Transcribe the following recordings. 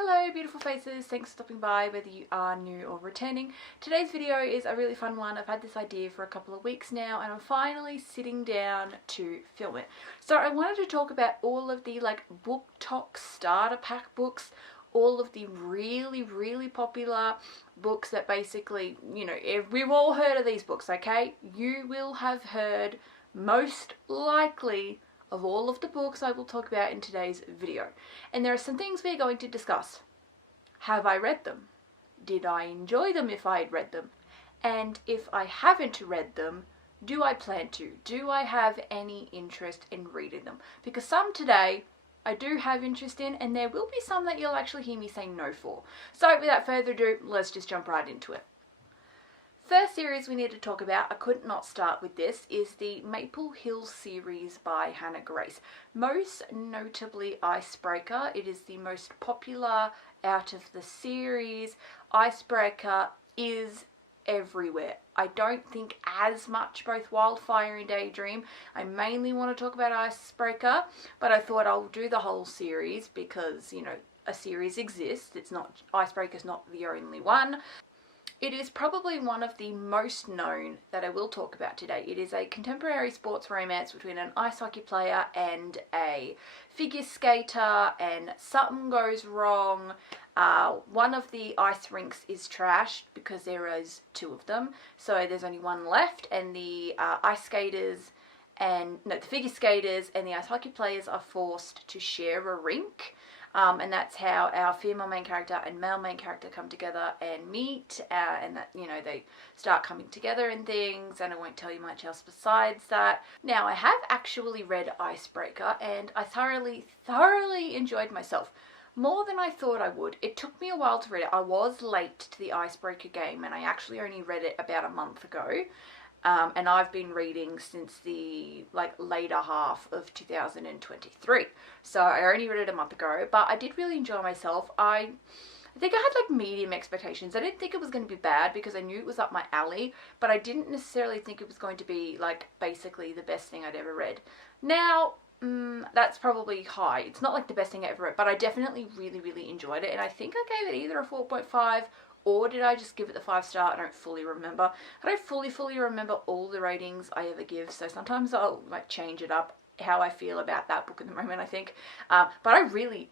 Hello beautiful faces, thanks for stopping by whether you are new or returning. Today's video is a really fun one. I've had this idea for a couple of weeks now and I'm finally sitting down to film it. So I wanted to talk about all of the BookTok starter pack books, all of the really popular books that basically, we've all heard of these books, okay? You will have heard most likely of all of the books I will talk about in today's video. And there are some things we're going to discuss. Have I read them? Did I enjoy them if I had read them? And if I haven't read them, do I plan to? Do I have any interest in reading them? Because some today I do have interest in, and there will be some that you'll actually hear me say no for. So without further ado, let's just jump right into it. First series we need to talk about, I could not start with this, is the Maple Hill series by Hannah Grace. Most notably Icebreaker. It is the most popular out of the series. Icebreaker is everywhere. I don't think as much both Wildfire and Daydream. I mainly want to talk about Icebreaker, but I thought I'll do the whole series because, a series exists. It's not, Icebreaker's not the only one. It is probably one of the most known that I will talk about today. It is a contemporary sports romance between an ice hockey player and a figure skater, and something goes wrong. One of the ice rinks is trashed because there is two of them, so there's only one left, and the the figure skaters and the ice hockey players are forced to share a rink. And that's how our female main character and male main character come together and meet, and that, they start coming together and things, and I won't tell you much else besides that. Now, I have actually read Icebreaker, and I thoroughly enjoyed myself. More than I thought I would. It took me a while to read it. I was late to the Icebreaker game, and I actually only read it about a month ago. And I've been reading since the later half of 2023. So I only read it a month ago, but I did really enjoy myself. I think I had medium expectations. I didn't think it was going to be bad because I knew it was up my alley, but I didn't necessarily think it was going to be basically the best thing I'd ever read. Now, that's probably high. It's not the best thing I ever read, but I definitely really enjoyed it, and I think I gave it either a 4.5 or did I just give it the 5-star? I don't fully remember. I don't fully remember all the ratings I ever give, so sometimes I'll change it up how I feel about that book in the moment, I think. But I really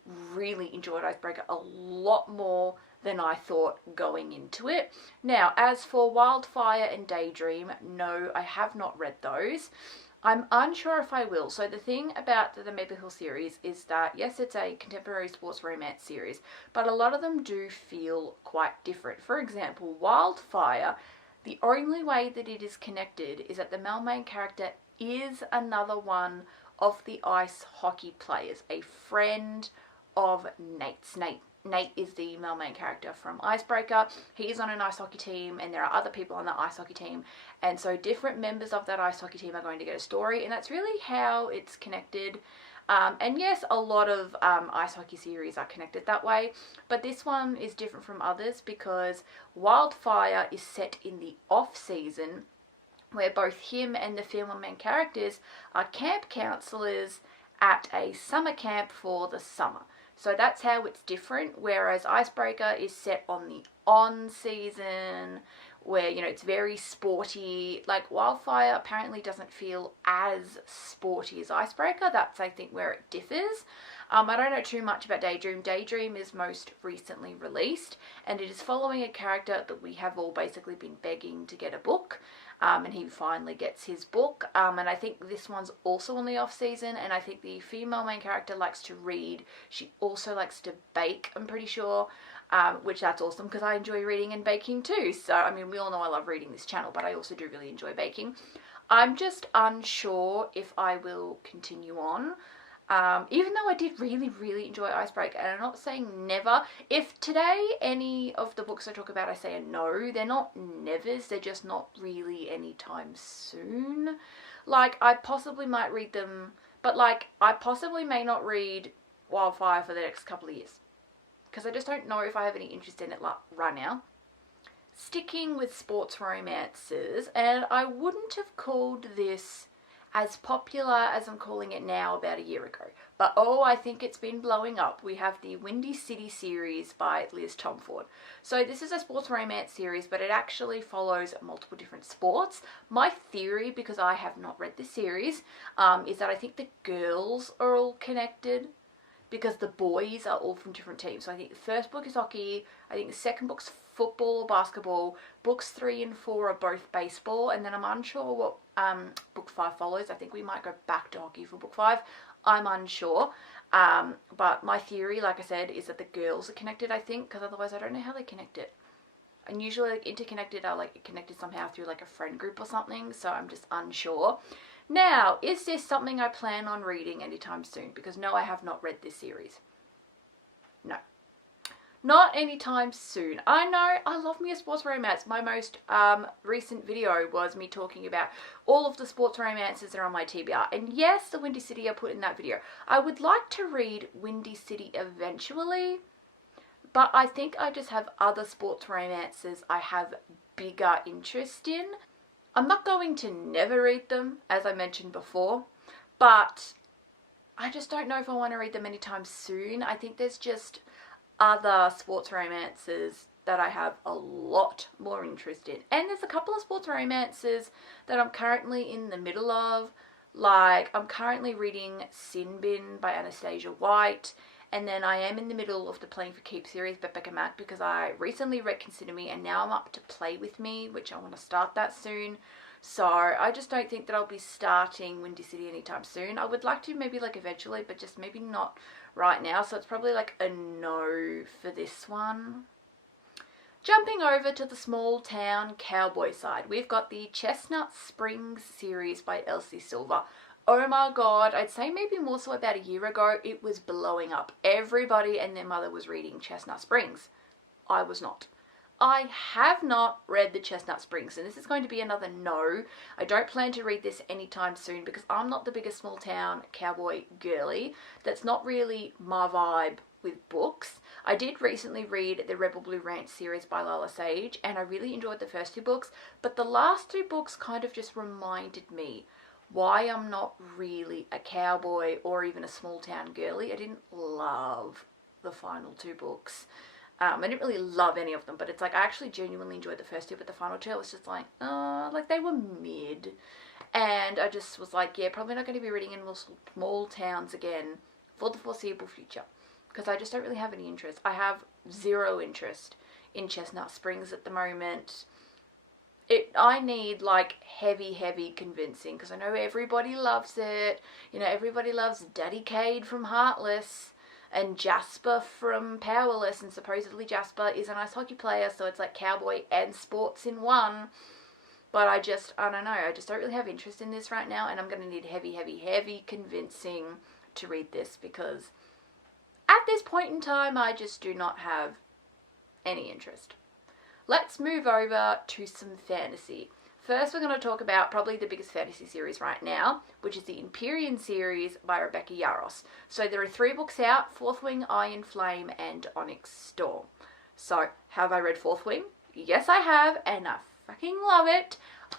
enjoyed Icebreaker a lot more than I thought going into it. Now, as for Wildfire and Daydream, no, I have not read those. I'm unsure if I will. So the thing about the Maple Hill series is that, yes, it's a contemporary sports romance series, but a lot of them do feel quite different. For example, Wildfire, the only way that it is connected is that the male main character is another one of the ice hockey players, a friend of Nate's. Nate is the male main character from Icebreaker. He's on an ice hockey team, and there are other people on that ice hockey team, and so different members of that ice hockey team are going to get a story, and that's really how it's connected. And yes, a lot of ice hockey series are connected that way, but this one is different from others because Wildfire is set in the off-season, where both him and the female main characters are camp counselors at a summer camp for the summer. So that's how it's different, whereas Icebreaker is set on the on-season, where, it's very sporty. Wildfire apparently doesn't feel as sporty as Icebreaker. That's, I think, where it differs. I don't know too much about Daydream. Daydream is most recently released, and it is following a character that we have all basically been begging to get a book. And he finally gets his book, and I think this one's also on the off season, and I think the female main character likes to read. She also likes to bake, I'm pretty sure, which that's awesome because I enjoy reading and baking too. So, we all know I love reading this channel, but I also do really enjoy baking. I'm just unsure if I will continue on. Even though I did really enjoy Icebreaker, and I'm not saying never. If today any of the books I talk about I say a no, they're not nevers, they're just not really anytime soon. I possibly might read them, but I possibly may not read Wildfire for the next couple of years, because I just don't know if I have any interest in it right now. Sticking with sports romances, and I wouldn't have called this as popular as I'm calling it now about a year ago. But oh, I think it's been blowing up. We have the Windy City series by Liz Tomford. So this is a sports romance series, but it actually follows multiple different sports. My theory, because I have not read this series, is that I think the girls are all connected because the boys are all from different teams. So I think the first book is hockey, I think the second book's football or basketball, books 3 and 4 are both baseball, and then I'm unsure what book 5 follows. I think we might go back to hockey for book 5. I'm unsure. But my theory, like I said, is that the girls are connected, I think, because otherwise I don't know how they connect it. And usually like interconnected are like connected somehow through like a friend group or something, so I'm just unsure. Now, is this something I plan on reading anytime soon? Because no, I have not read this series. No. Not anytime soon. I know, I love me a sports romance. My most recent video was me talking about all of the sports romances that are on my TBR. And yes, the Windy City I put in that video. I would like to read Windy City eventually, but I think I just have other sports romances I have bigger interest in. I'm not going to never read them, as I mentioned before, but I just don't know if I want to read them anytime soon. I think there's just other sports romances that I have a lot more interest in. And there's a couple of sports romances that I'm currently in the middle of. Like, I'm currently reading Sin Bin by Anastasia White. And then I am in the middle of the Playing for Keeps series by Becca Mack, because I recently read Consider Me and now I'm up to Play With Me, which I want to start that soon. So I just don't think that I'll be starting Windy City anytime soon. I would like to maybe like eventually, but just maybe not right now. So it's probably like a no for this one. Jumping over to the small town cowboy side, we've got the Chestnut Springs series by Elsie Silver. Oh my god, I'd say maybe more so about a year ago, it was blowing up. Everybody and their mother was reading Chestnut Springs. I was not. I have not read the Chestnut Springs, and this is going to be another no. I don't plan to read this anytime soon because I'm not the biggest small town cowboy girly. That's not really my vibe with books. I did recently read the Rebel Blue Ranch series by Lala Sage, and I really enjoyed the first 2 books, but the last 2 books kind of just reminded me why I'm not really a cowboy or even a small town girly. I didn't love the final 2 books. I didn't really love any of them, but it's like I actually genuinely enjoyed the first 2, but the final 2 I was just like, like they were mid. And I just was like, yeah, probably not going to be reading in more small towns again for the foreseeable future, because I just don't really have any interest. I have 0 interest in Chestnut Springs at the moment. I need like heavy convincing, because I know everybody loves it. You know, everybody loves Daddy Cade from Heartless and Jasper from Powerless, and supposedly Jasper is an ice hockey player, so it's like cowboy and sports in one. But I don't know, I just don't really have interest in this right now, and I'm going to need heavy convincing to read this, because at this point in time I just do not have any interest. Let's move over to some fantasy. First, we're going to talk about probably the biggest fantasy series right now, which is the Empyrean series by Rebecca Yarros. So there are 3 books out: Fourth Wing, Iron Flame, and Onyx Storm. So, have I read Fourth Wing? Yes, I have, and I fucking love it.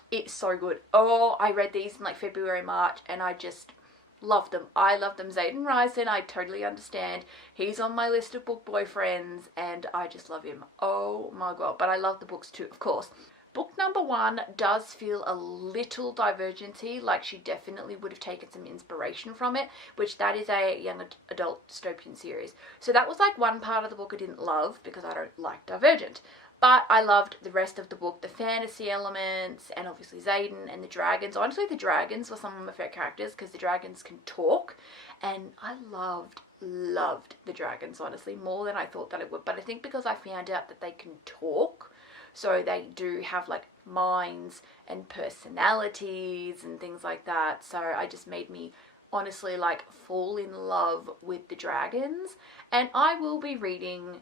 It's so good. Oh, I read these in like February, March, and I just love them. I love them. Zayden Ryson, I totally understand. He's on my list of book boyfriends, and I just love him. Oh my god. But I love the books too, of course. Book number 1 does feel a little divergency, like she definitely would have taken some inspiration from it, which that is a young adult dystopian series. So that was like one part of the book I didn't love, because I don't like Divergent. But I loved the rest of the book, the fantasy elements, and obviously Zayden and the dragons. Honestly, the dragons were some of my favorite characters, because the dragons can talk, and I loved the dragons, honestly, more than I thought that it would. But I think because I found out that they can talk, so they do have like minds and personalities and things like that. So I just made me honestly like fall in love with the dragons. And I will be reading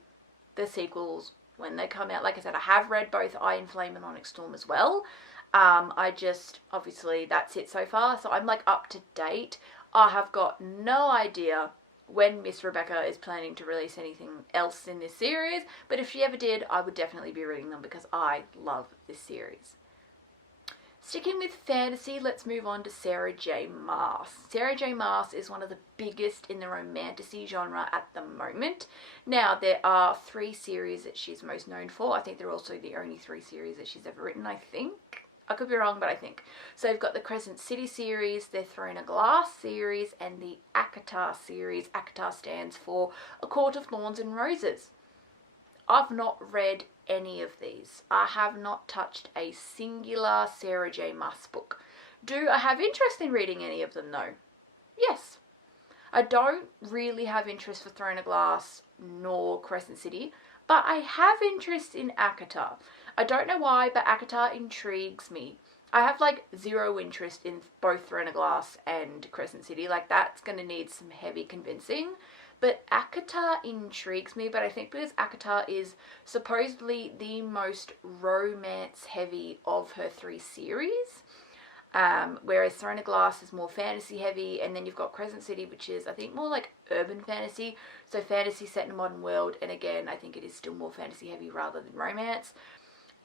the sequels when they come out. Like I said, I have read both Iron Flame and Onyx Storm as well. I just, obviously that's it so far. So I'm like up to date. I have got no idea when Miss Rebecca is planning to release anything else in this series, but if she ever did, I would definitely be reading them, because I love this series. Sticking with fantasy, let's move on to Sarah J Maas. Sarah J Maas is one of the biggest in the romantasy genre at the moment. Now, there are 3 series that she's most known for. I think they're also the only 3 series that she's ever written, I think. I could be wrong, but I think. So you've got the Crescent City series, the Throne of Glass series, and the ACOTAR series. ACOTAR stands for A Court of Thorns and Roses. I've not read any of these. I have not touched a singular Sarah J Maas book. Do I have interest in reading any of them? No. Yes. I don't really have interest for Throne of Glass nor Crescent City, but I have interest in ACOTAR. I don't know why, but ACOTAR intrigues me. I have like 0 interest in both Throne of Glass and Crescent City. Like, that's going to need some heavy convincing. But ACOTAR intrigues me, but I think because ACOTAR is supposedly the most romance heavy of her 3 series, whereas Throne of Glass is more fantasy heavy, and then you've got Crescent City, which is I think more like urban fantasy, so fantasy set in a modern world, and again I think it is still more fantasy heavy rather than romance.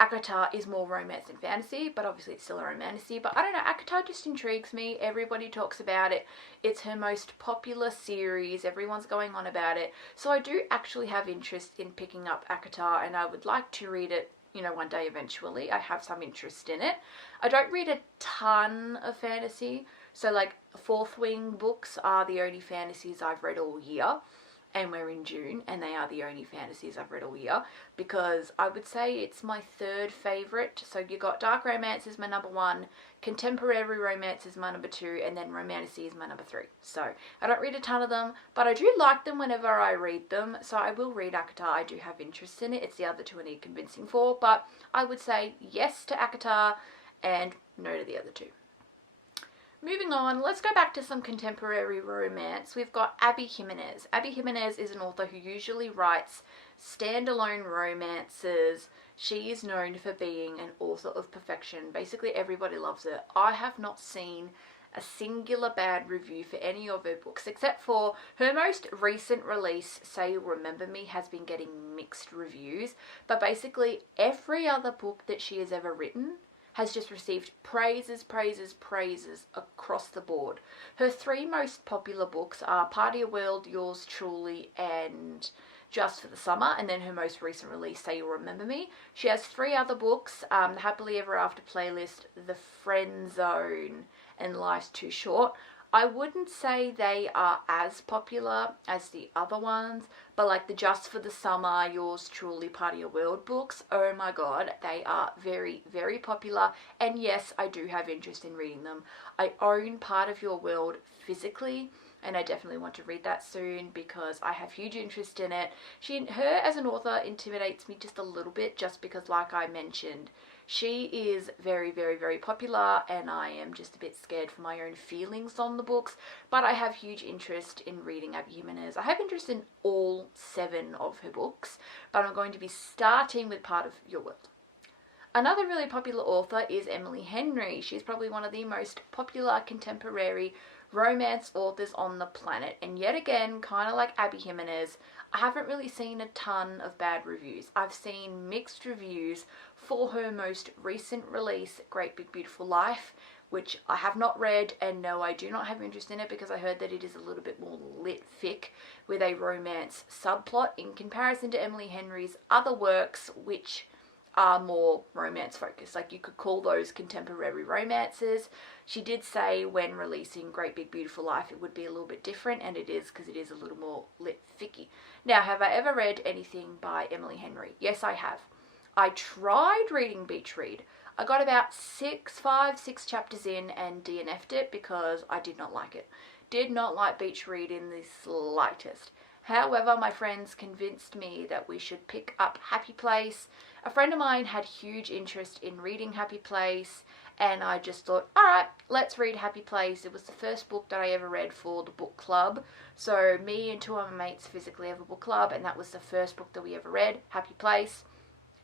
ACOTAR is more romance than fantasy, but obviously it's still a romantasy. But I don't know, ACOTAR just intrigues me. Everybody talks about it. It's her most popular series. Everyone's going on about it. So I do actually have interest in picking up ACOTAR, and I would like to read it, you know, one day eventually. I have some interest in it. I don't read a ton of fantasy. So like Fourth Wing books are the only fantasies I've read all year. And we're in June, and they are the only fantasies I've read all year, because I would say it's my 3rd favourite. So you got dark romance is my number 1, contemporary romance is my number 2, and then romantasy is my number 3. So I don't read a ton of them, but I do like them whenever I read them. So I will read ACOTAR. I do have interest in it. It's the other 2 I need convincing for, but I would say yes to ACOTAR and no to the other 2. Moving on, let's go back to some contemporary romance. We've got Abby Jimenez. Abby Jimenez is an author who usually writes standalone romances. She is known for being an author of perfection. Basically, everybody loves her. I have not seen a singular bad review for any of her books, except for her most recent release, Say You'll Remember Me, has been getting mixed reviews. But basically, every other book that she has ever written has just received praises across the board. Her 3 most popular books are Party of World, Yours Truly, and Just for the Summer, and then her most recent release, Say You'll Remember Me. She has 3 other books, The Happily Ever After Playlist, The Friend Zone, and Life's Too Short. I wouldn't say they are as popular as the other ones, but like the Just for the Summer, Yours Truly, Party of World books, oh my god, they are very, very popular, and yes, I do have interest in reading them. I own Part of Your World physically, and I definitely want to read that soon because I have huge interest in it. Her as an author intimidates me just a little bit, just because, like I mentioned, she is very, very, very popular, and I am just a bit scared for my own feelings on the books, but I have huge interest in reading Abby Jimenez. I have interest in all 7 of her books, but I'm going to be starting with Part of Your World. Another really popular author is Emily Henry. She's probably one of the most popular contemporary romance authors on the planet, and yet again, kind of like Abby Jimenez, I haven't really seen a ton of bad reviews. I've seen mixed reviews for her most recent release, Great Big Beautiful Life, which I have not read, and no, I do not have interest in it because I heard that it is a little bit more lit fic with a romance subplot in comparison to Emily Henry's other works, which are more romance focused. Like, you could call those contemporary romances. She did say when releasing Great Big Beautiful Life it would be a little bit different, and it is, because it is a little more lit ficky. Now, have I ever read anything by Emily Henry? Yes, I have. I tried reading Beach Read. I got about 6 chapters in and DNF'd it because I did not like it. Did not like Beach Read in the slightest. However, my friends convinced me that we should pick up Happy Place. A friend of mine had huge interest in reading Happy Place, and I just thought, alright, let's read Happy Place. It was the first book that I ever read for the book club. So me and 2 of my mates physically have a book club, and that was the first book that we ever read, Happy Place.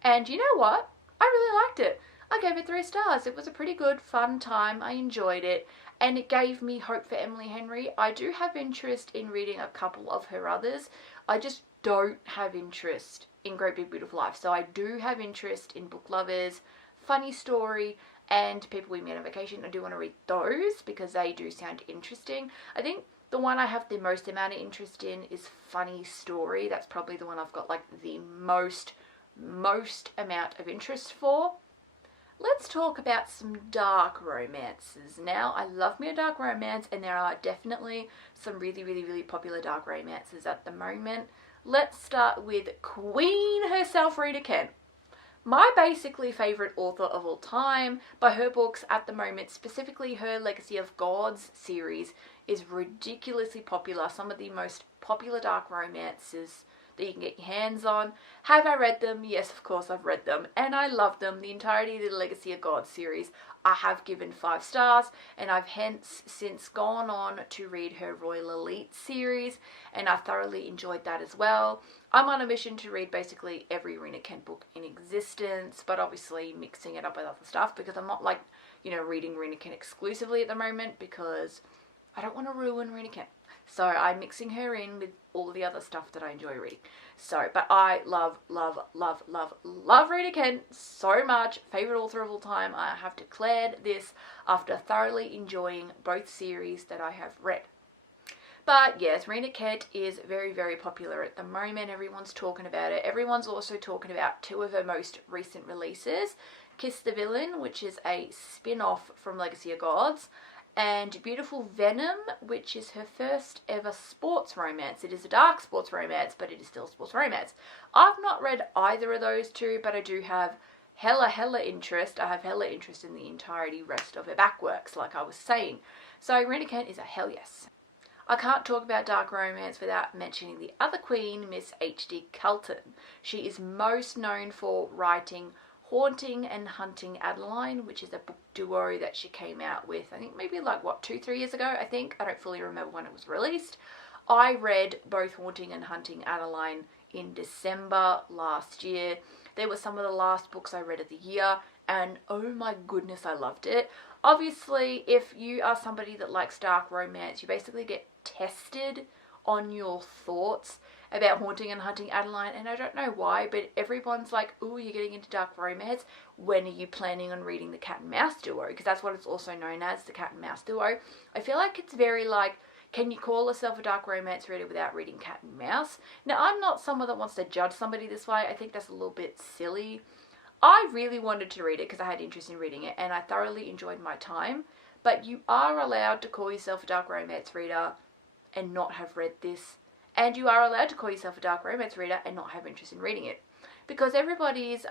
And you know what? I really liked it. I gave it 3 stars. It was a pretty good, fun time. I enjoyed it. And it gave me hope for Emily Henry. I do have interest in reading a couple of her others. I just don't have interest in Great Big Beautiful Life. So I do have interest in Book Lovers, Funny Story, and People We Met on Vacation. I do want to read those because they do sound interesting. I think the one I have the most amount of interest in is Funny Story. That's probably the one I've got like the most amount of interest for. Let's talk about some dark romances now. I love me a dark romance, and there are definitely some really popular dark romances at the moment. Let's start with Queen herself, Rita Kent. My basically favourite author of all time. By her books at the moment, specifically her Legacy of Gods series is ridiculously popular. Some of the most popular dark romances that you can get your hands on. Have I read them? Yes, of course I've read them, and I love them. The entirety of the Legacy of God series I have given 5 stars, and I've hence since gone on to read her Royal Elite series, and I thoroughly enjoyed that as well. I'm on a mission to read basically every Rita Kent book in existence, but obviously mixing it up with other stuff, because I'm not like, reading Rita Kent exclusively at the moment, because I don't want to ruin Rita Kent. So I'm mixing her in with all the other stuff that I enjoy reading. So, but I love Rita Kent so much. Favorite author of all time. I have declared this after thoroughly enjoying both series that I have read. But yes, Rita Kent is very popular at the moment. Everyone's talking about it. Everyone's also talking about 2 of her most recent releases. Kiss the Villain, which is a spin-off from Legacy of Gods, and Beautiful Venom, which is her first ever sports romance. It is a dark sports romance, but it is still sports romance. I've not read either of those 2, but I do have hella interest. I have hella interest in the entirety rest of her backworks, like I was saying. So Rita Kent is a hell yes. I can't talk about dark romance without mentioning the other queen, Miss H.D. Carlton. She is most known for writing Haunting and Hunting Adeline, which is a book duo that she came out with, I think maybe like, 2-3 years ago, I think. I don't fully remember when it was released. I read both Haunting and Hunting Adeline in December last year. They were some of the last books I read of the year, and oh my goodness, I loved it. Obviously, if you are somebody that likes dark romance, you basically get tested on your thoughts about Haunting and Hunting Adeline, and I don't know why, but everyone's like, ooh, you're getting into dark romance. When are you planning on reading the Cat and Mouse duo? Because that's what it's also known as, the Cat and Mouse duo. I feel like it's very like, can you call yourself a dark romance reader without reading Cat and Mouse? Now, I'm not someone that wants to judge somebody this way. I think that's a little bit silly. I really wanted to read it because I had interest in reading it, and I thoroughly enjoyed my time. But you are allowed to call yourself a dark romance reader and not have read this. And you are allowed to call yourself a dark romance reader and not have interest in reading it. Because everybody's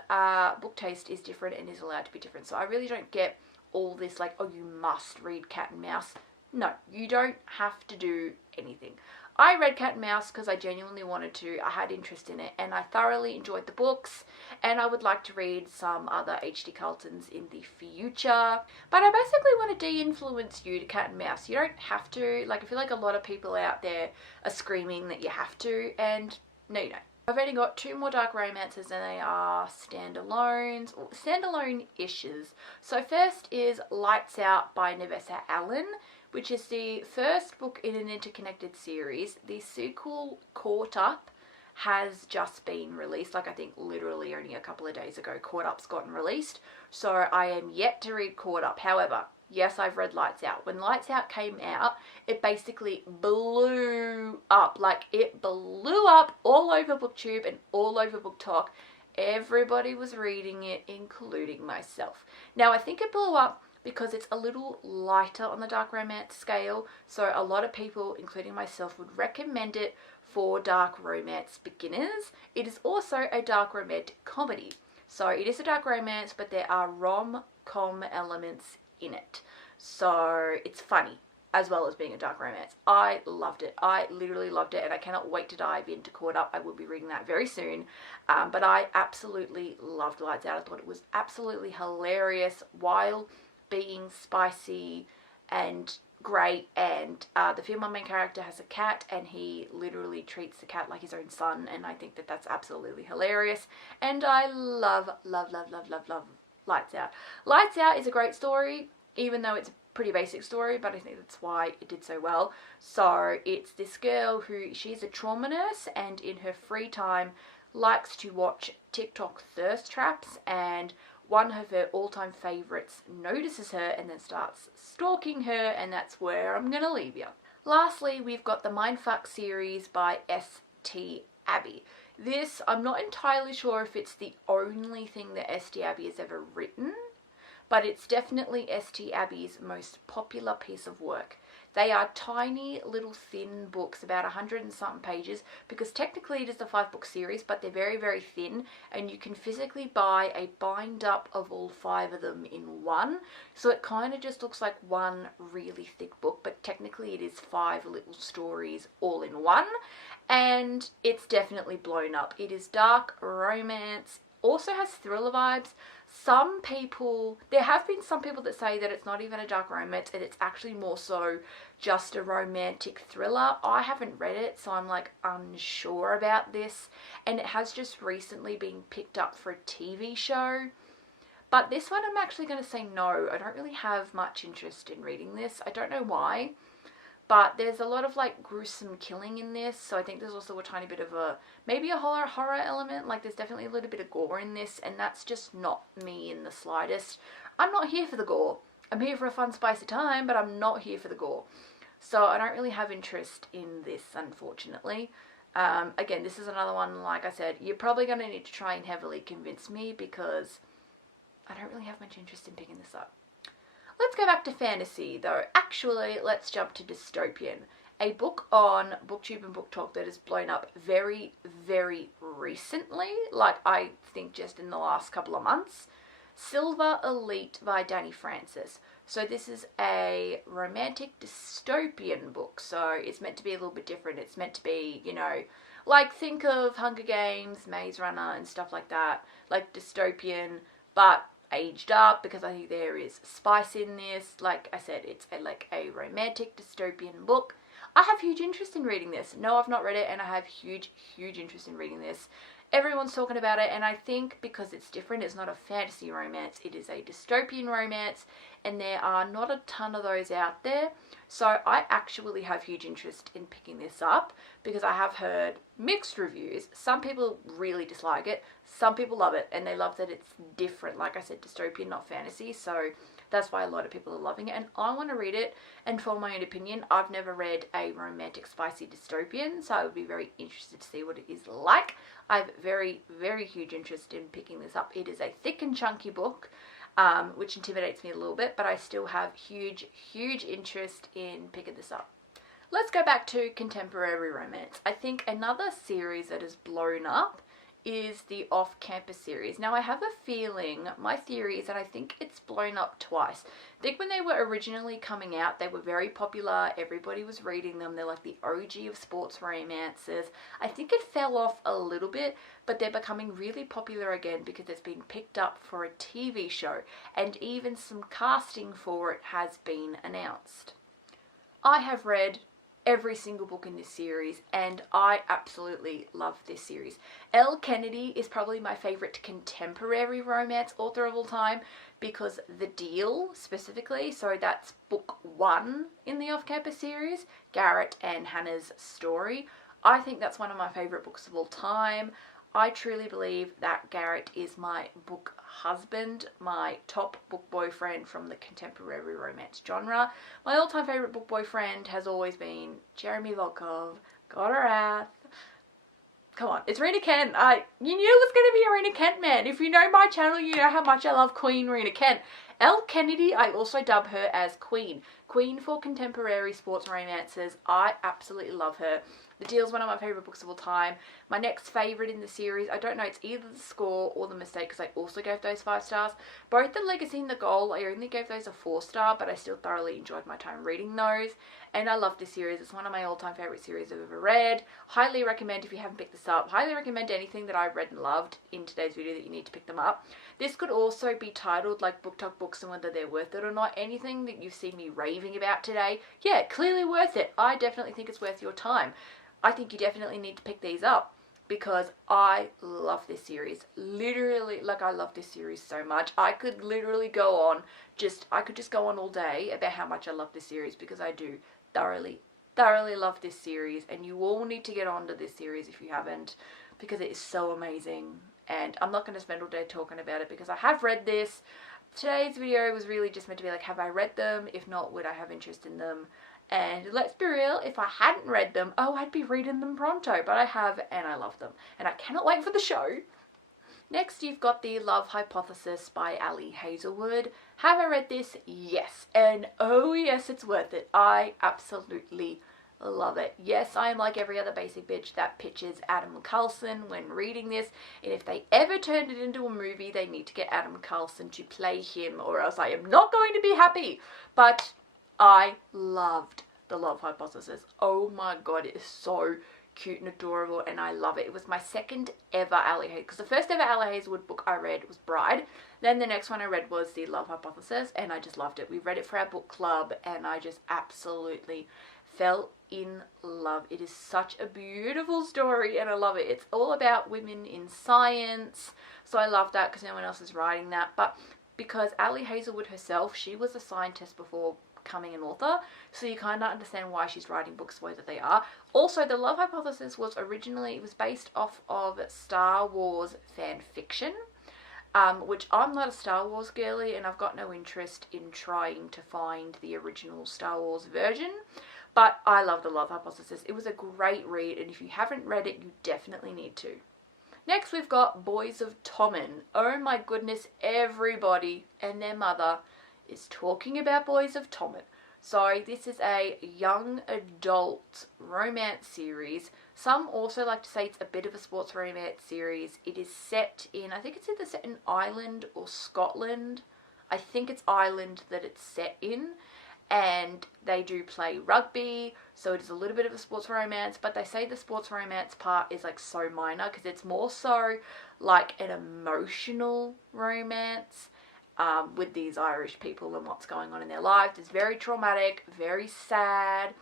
book taste is different and is allowed to be different. So I really don't get all this like, oh, you must read Cat and Mouse. No, you don't have to do anything. I read Cat and Mouse because I genuinely wanted to. I had interest in it, and I thoroughly enjoyed the books, and I would like to read some other H.D. Carltons in the future. But I basically want to de-influence you to Cat and Mouse. You don't have to. Like, I feel like a lot of people out there are screaming that you have to, and no, you don't. I've only got 2 more dark romances, and they are standalones, or standalone-ishes. So first is Lights Out by Nevessa Allen, which is the first book in an interconnected series. The sequel, Caught Up, has just been released. Like, I think literally only a couple of days ago, Caught Up's gotten released. So I am yet to read Caught Up. However, yes, I've read Lights Out. When Lights Out came out, it basically blew up. Like, it blew up all over BookTube and all over BookTok. Everybody was reading it, including myself. Now, I think it blew up because it's a little lighter on the dark romance scale, so a lot of people, including myself, would recommend it for dark romance beginners. It is also a dark romantic comedy. So it is a dark romance, but there are rom-com elements in it. So it's funny, as well as being a dark romance. I loved it. I literally loved it, and I cannot wait to dive into Caught Up. I will be reading that very soon. But I absolutely loved Lights Out. I thought it was absolutely hilarious while being spicy and great, and the female main character has a cat, and he literally treats the cat like his own son, and I think that that's absolutely hilarious, and I love Lights Out. Lights Out is a great story, even though it's a pretty basic story, but I think that's why it did so well. So it's this girl who, she's a trauma nurse, and in her free time likes to watch TikTok thirst traps and one of her all-time favorites notices her and then starts stalking her, and that's where I'm gonna leave you. Lastly, we've got the Mindfuck series by S.T. Abbey. This, I'm not entirely sure if it's the only thing that S.T. Abbey has ever written, but it's definitely S.T. Abbey's most popular piece of work. They are tiny little thin books, about 100 and something pages, because technically it is a 5-book series, but they're very, very thin, and you can physically buy a bind up of all 5 of them in one. So it kind of just looks like one really thick book, but technically it is 5 little stories all in one, and it's definitely blown up. It is dark romance, also has thriller vibes. Some people, there have been some people that say that it's not even a dark romance and it's actually more so just a romantic thriller. I haven't read it, so I'm like unsure about this, and it has just recently been picked up for a TV show. But this one I'm actually going to say no. I don't really have much interest in reading this. I don't know why. But there's a lot of like gruesome killing in this, so I think there's also a tiny bit of a, maybe a horror element. Like there's definitely a little bit of gore in this, and that's just not me in the slightest. I'm not here for the gore. I'm here for a fun spicy time, but I'm not here for the gore. So I don't really have interest in this, unfortunately. Again, this is another one, like I said, you're probably going to need to try and heavily convince me, because I don't really have much interest in picking this up. Let's go back to fantasy, though. Actually, let's jump to dystopian. A book on BookTube and BookTalk that has blown up very, very recently. Like, I think just in the last couple of months. Silver Elite by Danny Francis. So this is a romantic dystopian book. So it's meant to be a little bit different. It's meant to be, you know, like think of Hunger Games, Maze Runner and stuff like that. Like dystopian, but aged up, because I think there is spice in this. Like I said, it's like a romantic dystopian book. I have huge interest in reading this. No, I've not read it, and I have huge interest in reading this. Everyone's talking about it, and I think because it's different, it's not a fantasy romance, it is a dystopian romance, and there are not a ton of those out there. So I actually have huge interest in picking this up, because I have heard mixed reviews. Some people really dislike it, some people love it, and they love that it's different. Like I said, dystopian, not fantasy, so that's why a lot of people are loving it, and I want to read it and form my own opinion. I've never read a romantic spicy dystopian, so I would be very interested to see what it is like. I have very huge interest in picking this up. It is a thick and chunky book, which intimidates me a little bit, but I still have huge interest in picking this up. Let's go back to contemporary romance. I think another series that has blown up is the Off-Campus series. Now I have a feeling, my theory is that I think it's blown up twice. I think when they were originally coming out, they were very popular, everybody was reading them, they're like the OG of sports romances. I think it fell off a little bit, but they're becoming really popular again because it's been picked up for a TV show, and even some casting for it has been announced. I have read every single book in this series, and I absolutely love this series. Elle Kennedy is probably my favorite contemporary romance author of all time, because The Deal specifically, so that's book 1 in the Off-Campus series, Garrett and Hannah's story. I think that's one of my favorite books of all time. I truly believe that Garrett is my book husband, my top book boyfriend from the contemporary romance genre. My all-time favorite book boyfriend has always been Jeremy Volkov, God of Wrath. Come on, it's Rena Kent. You knew it was going to be a Rena Kent man. If you know my channel, you know how much I love Queen Rena Kent. Elle Kennedy, I also dub her as Queen. Queen for contemporary sports romances. I absolutely love her. The Deal is one of my favourite books of all time. My next favourite in the series, I don't know, it's either The Score or The Mistake, because I also gave those 5 stars. Both The Legacy and The Goal, I only gave those a 4-star, but I still thoroughly enjoyed my time reading those. And I love this series. It's one of my all-time favourite series I've ever read. Highly recommend if you haven't picked this up. Highly recommend anything that I've read and loved in today's video that you need to pick them up. This could also be titled like BookTok books and whether they're worth it or not. Anything that you've seen me raving about today, yeah, clearly worth it. I definitely think it's worth your time. I think you definitely need to pick these up, because I love this series. Literally, like, I love this series so much. I could literally go on, I could just go on all day about how much I love this series, because I do thoroughly love this series, and you all need to get onto this series if you haven't, because it is so amazing. and I'm not going to spend all day talking about it because I have read this. Today's video was really just meant to be like, have I read them? If not, would I have interest in them? And let's be real, if I hadn't read them, oh, I'd be reading them pronto. But I have, and I love them. And I cannot wait for the show. Next, you've got The Love Hypothesis by Ali Hazelwood. Have I read this? Yes. And oh yes, it's worth it. I absolutely love it. Yes, I am like every other basic bitch that pitches Adam Carlson when reading this, and if they ever turned it into a movie, they need to get Adam Carlson to play him, or else I am not going to be happy. But I loved The Love Hypothesis. Oh my god, it is so cute and adorable, and I love it. It was my second ever Ali Hazelwood, because the first ever Ali Hazelwood book I read was Bride. Then the next one I read was The Love Hypothesis, and I just loved it. We read it for our book club, and I just absolutely fell in love. It is such a beautiful story, and I love it. It's all about women in science, so I love that because no one else is writing that. But because Ali Hazelwood herself, she was a scientist before becoming an author, so you kind of understand why she's writing books the way that they are. Also, The Love Hypothesis was originally, it was based off of Star Wars fan fiction, which I'm not a Star Wars girly, and I've got no interest in trying to find the original Star Wars version. But I love The Love Hypothesis. It was a great read, and if you haven't read it, you definitely need to. Next, we've got Boys of Tommen. Oh my goodness, everybody and their mother is talking about Boys of Tommen. So this is a young adult romance series. Some also like to say it's a bit of a sports romance series. It is set in, I think it's either set in Ireland or Scotland. I think it's Ireland that it's set in. And they do play rugby, so it is a little bit of a sports romance, but they say the sports romance part is like so minor because it's more so like an emotional romance with these Irish people and what's going on in their lives. It's very traumatic, very sad.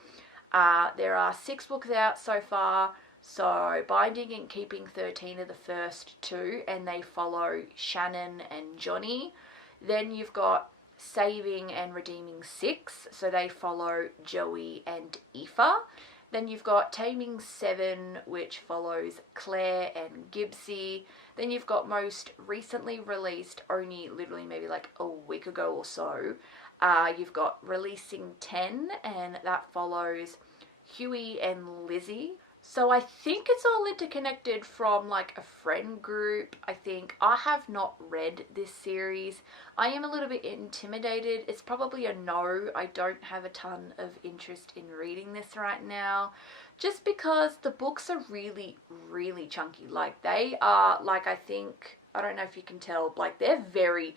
There are 6 books out so far, so Binding and Keeping 13 are the first 2, and they follow Shannon and Johnny. Then you've got Saving and Redeeming 6, so they follow Joey and Aoife. Then you've got Taming 7, which follows Claire and Gibbsy. Then you've got most recently released, only literally maybe like a week ago or so, you've got Releasing 10, and that follows Huey and Lizzie. So I think it's all interconnected from like a friend group. I think I have not read this series. I am a little bit intimidated. It's probably a no. I don't have a ton of interest in reading this right now. Just because the books are really, really chunky. Like they are, like I think, I don't know if you can tell, like they're very,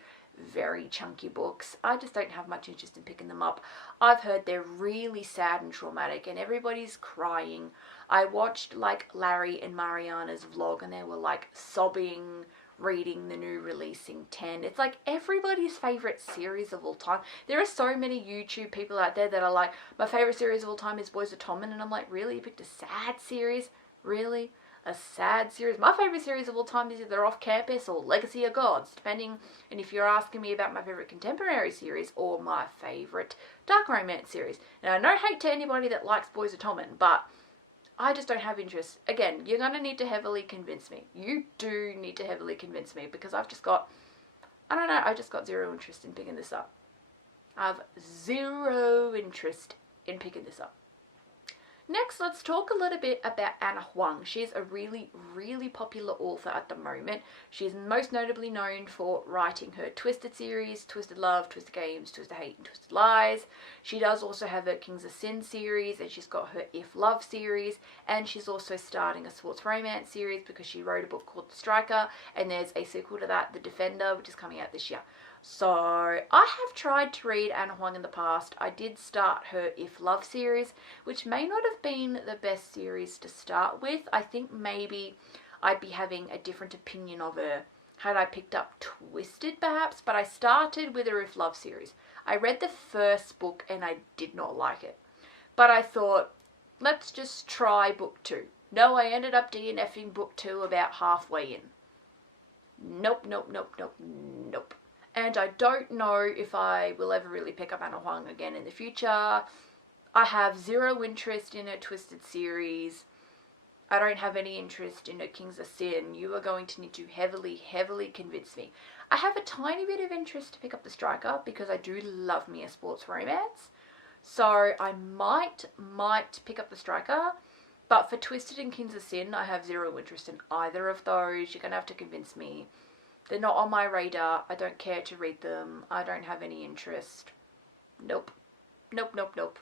very chunky books. I just don't have much interest in picking them up. I've heard they're really sad and traumatic and everybody's crying. I watched like Larry and Mariana's vlog and they were like sobbing reading the new Releasing 10. It's like everybody's favorite series of all time. There are so many YouTube people out there that are like, my favorite series of all time is Boys of Tommen, and I'm like, really? You picked a sad series? Really? A sad series? My favorite series of all time is either Off Campus or Legacy of Gods, depending, and if you're asking me about my favorite contemporary series or my favorite dark romance series. Now, I no hate to anybody that likes Boys of Tommen, but I just don't have interest. Again, you're going to need to heavily convince me. You do need to heavily convince me because I've just got, I don't know, I've just got zero interest in picking this up. I have zero interest in picking this up. Next, let's talk a little bit about Ana Huang. She's a really, really popular author at the moment. She's most notably known for writing her Twisted series, Twisted Love, Twisted Games, Twisted Hate, and Twisted Lies. She does also have her Kings of Sin series, and she's got her If Love series, and she's also starting a sports romance series because she wrote a book called The Striker, and there's a sequel to that, The Defender, which is coming out this year. So, I have tried to read Ana Huang in the past. I did start her If Love series, which may not have been the best series to start with. I think maybe I'd be having a different opinion of her had I picked up Twisted perhaps, but I started with her If Love series. I read the first book and I did not like it. But I thought, let's just try book 2. No, I ended up DNFing book 2 about halfway in. Nope, nope, nope, nope, nope. And I don't know if I will ever really pick up Ana Huang again in the future. I have zero interest in her Twisted series. I don't have any interest in A Kings of Sin. You are going to need to heavily, heavily convince me. I have a tiny bit of interest to pick up The Striker because I do love me a sports romance. So I might pick up The Striker. But for Twisted and Kings of Sin, I have zero interest in either of those. You're going to have to convince me. They're not on my radar. I don't care to read them. I don't have any interest. Nope. Nope, nope, nope.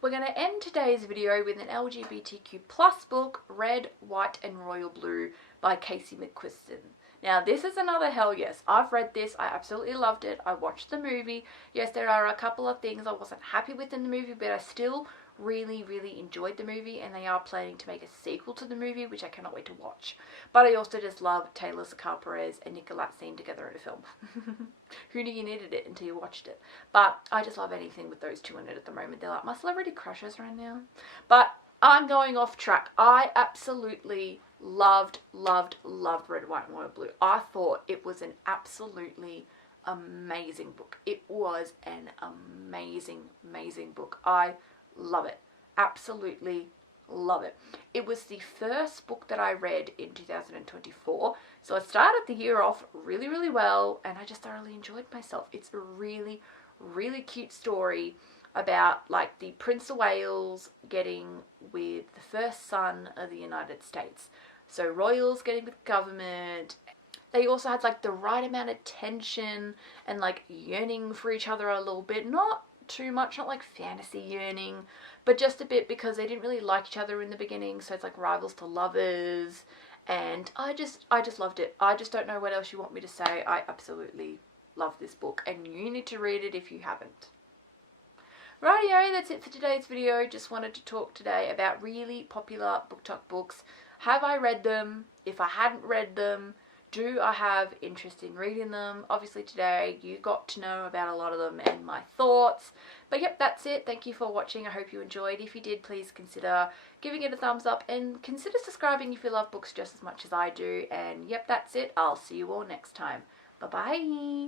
We're going to end today's video with an LGBTQ plus book, Red, White and Royal Blue by Casey McQuiston. Now, this is another hell yes. I've read this. I absolutely loved it. I watched the movie. Yes, there are a couple of things I wasn't happy with in the movie, but I still really enjoyed the movie, and they are planning to make a sequel to the movie, which I cannot wait to watch. But I also just love Taylor Sakar Perez and Nicolas seen together in a film. Who knew you needed it until you watched it? But I just love anything with those two in it at the moment. They're like my celebrity crushes right now. But I'm going off track. I absolutely loved Red, White and Royal Blue. I thought it was an absolutely amazing book. It was an amazing book. I love it. Absolutely love it. It was the first book that I read in 2024. So I started the year off really well, and I just thoroughly enjoyed myself. It's a really cute story about like the Prince of Wales getting with the first son of the United States. So royals getting with government. They also had like the right amount of tension and like yearning for each other a little bit. Not too much, not like fantasy yearning, but just a bit, because they didn't really like each other in the beginning, so it's like rivals to lovers, and I just loved it. I just don't know what else you want me to say. I absolutely love this book, and you need to read it if you haven't. Rightio, that's it for today's video. Just wanted to talk today about really popular BookTok books. Have I read them? If I hadn't read them, do I have interest in reading them? Obviously today you got to know about a lot of them and my thoughts. But yep, that's it. Thank you for watching. I hope you enjoyed. If you did, please consider giving it a thumbs up and consider subscribing if you love books just as much as I do. And yep, that's it. I'll see you all next time. Bye bye.